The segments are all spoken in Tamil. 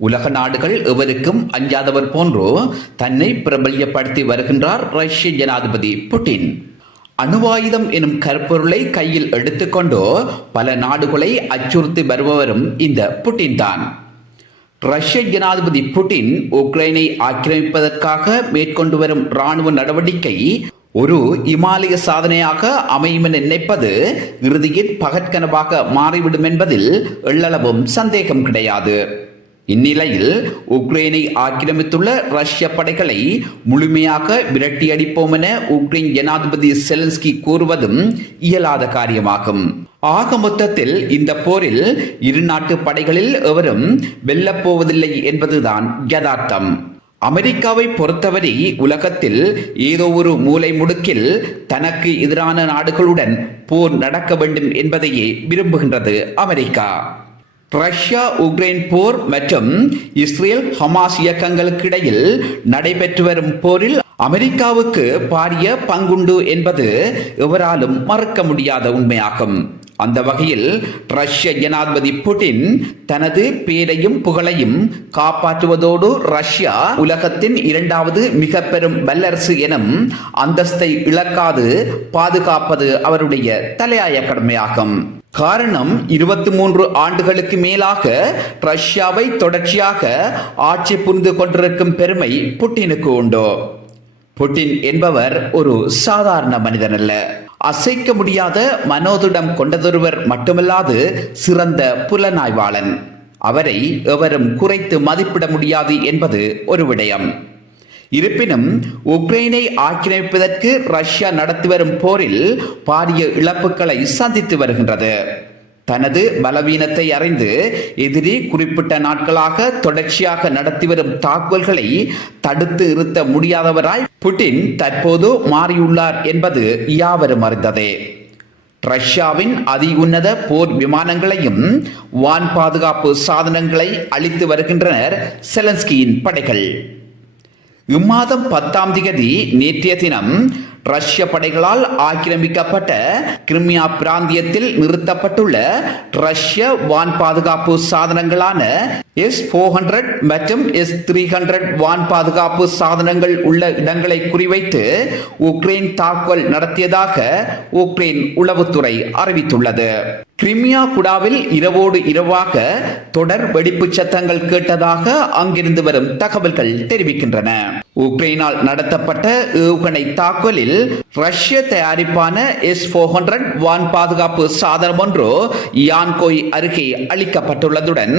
உலக நாடுகள் எவருக்கும் அஞ்சாதவர் போன்று தன்னை பிரபல்யப்படுத்தி வருகின்றார் ரஷ்ய ஜனாதிபதி புட்டின். அணுவாயுதம் எனும் கருப்பொருளை கையில் எடுத்துக்கொண்டு பல நாடுகளை அச்சுறுத்தி வருபவரும் இந்த புட்டின் தான். ரஷ்ய ஜனாதிபதி புட்டின் உக்ரைனை ஆக்கிரமிப்பதற்காக மேற்கொண்டு வரும் இராணுவ நடவடிக்கை ஒரு இமாலய சாதனையாக அமையும் என நினைப்பது இறுதியில் பகற்கனவாக மாறிவிடும் என்பதில் எள்ளளவும் சந்தேகம் கிடையாது. இந்நிலையில் உக்ரைனை ஆக்கிரமித்துள்ள ரஷ்ய படைகளை முழுமையாக விரட்டியடிப்போம் என உக்ரைன் ஜனாதிபதி செலன்ஸ்கி கூறுவதும் இயலாத காரியமாகும். ஆக மொத்தத்தில் இந்த போரில் இரு நாட்டு படைகளில் எவரும் வெல்லப்போவதில்லை என்பதுதான் யதார்த்தம். அமெரிக்காவை பொறுத்தவரை உலகத்தில் ஏதோ ஒரு மூலை முடுக்கில் தனக்கு எதிரான நாடுகளுடன் போர் நடக்க வேண்டும் என்பதையே விரும்புகின்றது அமெரிக்கா. ரஷ்யா உக்ரைன் போர் மற்றும் இஸ்ரேல் ஹமாஸ் இயக்கங்களுக்கு இடையில் நடைபெற்று வரும் போரில் அமெரிக்காவுக்கு பாரிய பங்குண்டு என்பது எவராலும் மறுக்க முடியாத உண்மையாகும். அந்த வகையில் ரஷ்ய ஜனாதிபதி புட்டின் தனது பேரையும் புகழையும் காப்பாற்றுவதோடு ரஷ்யா உலகத்தின் இரண்டாவது மிக பெரும் வல்லரசு எனும் அந்தஸ்தை இழக்காது பாதுகாப்பது அவருடைய தலையாய கடமையாகும். காரணம் 23 ஆண்டுகளுக்கு மேலாக ரஷ்யாவை தொடர்ச்சியாக ஆட்சி புரிந்து கொண்டிருக்கும் பெருமை புட்டினுக்கு உண்டு. புட்டின் என்பவர் ஒரு சாதாரண மனிதன் அல்ல. அசைக்க முடியாத மனோதிடம் கொண்டதொருவர் மட்டுமல்லாது சிறந்த புலனாய்வாளன். அவரை எவரும் குறைத்து மதிப்பிட முடியாது என்பது ஒரு விடயம். இருப்பினும் உக்ரைனை ஆக்கிரமிப்பதற்கு ரஷ்யா நடத்தி வரும் போரில் பாரிய இழப்புகளை சந்தித்து வருகின்றது. தனது பலவீனத்தை அறிந்து எதிரி குறிப்பிட்ட நாட்களாக தொடர்ச்சியாக நடத்தி வரும் தாக்குதல்களை தடுத்து நிறுத்த முடியாதவராய் புட்டின் தற்போது மாறியுள்ளார் என்பது யாவரும் அறிந்ததே. ரஷ்யாவின் அதி உன்னத போர் விமானங்களையும் வான் பாதுகாப்பு சாதனங்களை அளித்து வருகின்றனர் செலன்ஸ்கியின் படைகள். இம்மாதம் 10ஆம் தேதி நேற்றைய தினம் ரஷ்ய படைகளால் ஆக்கிரமிக்கப்பட்ட கிரிமியா பிராந்தியத்தில் நிறுத்தப்பட்டுள்ள ரஷ்ய வான் பாதுகாப்பு சாதனங்களான S-400 மற்றும் S-300 வான் பாதுகாப்பு சாதனங்கள் உள்ள இடங்களை குறிவைத்து உக்ரைன் தாக்குதல் நடத்தியதாக உக்ரைன் உளவுத்துறை அறிவித்துள்ளது. கிரிமியா குடாவில் இரவோடு இரவாக தொடர் வெடிப்பு சத்தங்கள் கேட்டதாக அங்கிருந்து வரும் தகவல்கள் தெரிவிக்கின்றன. உக்ரைனால் நடத்தப்பட்ட ஏவுகணை தாக்குதலில் ரஷ்ய தயாரிப்பான S-400 வான் பாதுகாப்பு சாதனம் ஒன்று யான்கோய் அருகே அளிக்கப்பட்டுள்ளதுடன்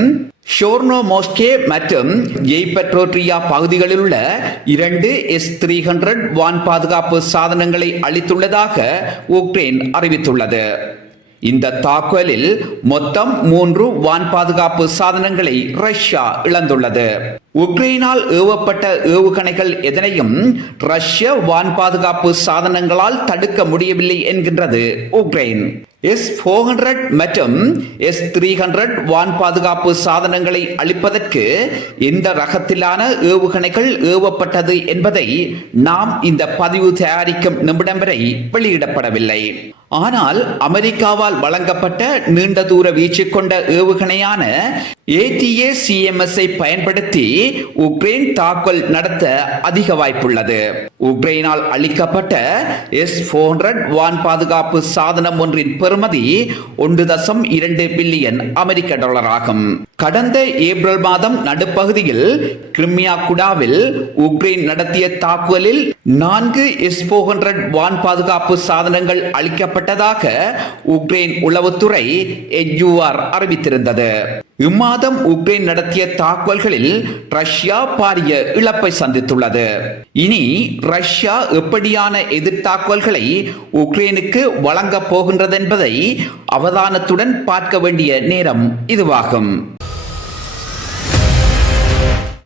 ஷோர்னோ மோஸ்கே மற்றும் ஜெய்பெட்ரோட்ரியா பகுதிகளில் உள்ள 2 S-300 வான் பாதுகாப்பு சாதனங்களை அளித்துள்ளதாக உக்ரைன் அறிவித்துள்ளது. இந்த தாக்குதலில் மொத்தம் 3 வான் பாதுகாப்பு சாதனங்களை ரஷ்யா இழந்துள்ளது. உக்ரைனால் ஏவப்பட்ட ஏவுகணைகள் எதனையும் ரஷ்ய வான் பாதுகாப்பு சாதனங்களால் தடுக்க முடியவில்லை என்கின்றது உக்ரைன். S-400 மற்றும் S-300 வான் பாதுகாப்பு சாதனங்களை அளிப்பதற்கு எந்த ரகத்திலான ஏவுகணைகள் ஏவப்பட்டது என்பதை நாம் இந்த பதிவு தயாரிக்கும் நிமிடம் வரை வெளியிடப்படவில்லை. ஆனால் அமெரிக்காவால் வழங்கப்பட்ட நீண்ட தூர வீச்சு கொண்ட ஏவுகணையான ATACMS-ஐ பயன்படுத்தி உக்ரைன் தாக்குதல் நடத்த அதிக வாய்ப்புள்ளது. உக்ரைனால் அளிக்கப்பட்ட S-400 வான் பாதுகாப்பு சாதனம் ஒன்றின் பெறுமதி 1.2 பில்லியன் அமெரிக்க டாலர் ஆகும். கடந்த ஏப்ரல் மாதம் நடுப்பகுதியில் கிரிமியா குடாவில் உக்ரைன் நடத்திய தாக்குதலில் 4 S-400 வான் பாதுகாப்பு சாதனங்கள் அளிக்கப்பட்டதாக உக்ரைன் உளவுத்துறை HUR அறிவித்திருந்தது. இம்மாதம் உக்ரைன் நடத்திய தாக்குதல்களில் ரஷ்யா பாரிய இழப்பை சந்தித்துள்ளது. இனி ரஷ்யா எப்படியான எதிர்த்தாக்குதல்களை உக்ரைனுக்கு வழங்கப் போகின்றது என்பதை அவதானத்துடன் பார்க்க வேண்டிய நேரம் இதுவாகும்.